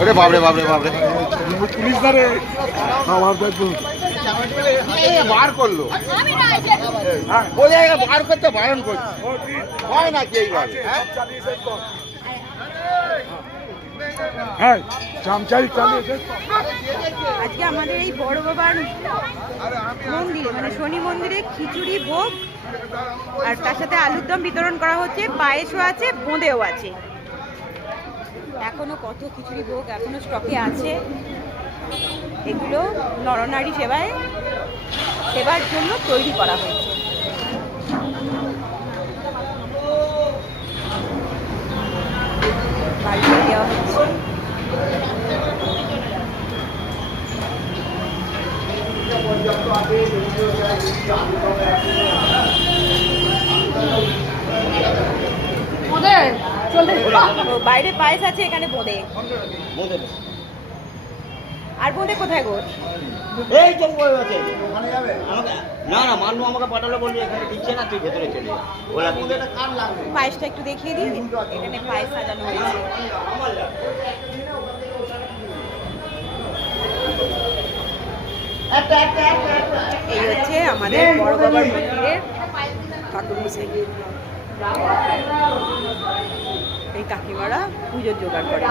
ওরে বাবরে বাবরে বাবরে পুলিশ ধরে আমার বার করলো ও জায়গা বার করতে বারণ করছে হয় নাকি এইভাবে হ্যাঁ চামচারি চালিয়েছে। আজকে আমাদের এই বড় বাবার মন্দির মানে শনি মন্দিরে খিচুড়ি ভোগ আর তার সাথে আলুর দম বিতরণ করা হচ্ছে, পায়েসও আছে, বোঁদেও আছে। এখনো কত খিচুড়ি ভোগ এখনো স্টকে আছে। এগুলো নরনারী সেবার জন্য তৈরি করা হয়েছে। বাড়িতে দেওয়া হচ্ছে। বাইরে পায়েস আছে, এখানে বোঁদে। আর বোঁদে কোথায় গো? এই তো আছে আমাকে না না মান্নু আমাকে পাঠালো, বললি এখানে দিচ্ছে না, তুই ভেতরে চলে যা। ওলা পায়েসটা একটু দেখিয়ে দিই। এখানে পায়েস সাজানো হয়েছে। এই হচ্ছে আমাদের বড় বাবার মন্দিরের ঠাকুর মশাই। এই কাকিমারা পুজোর জোগাড় করে।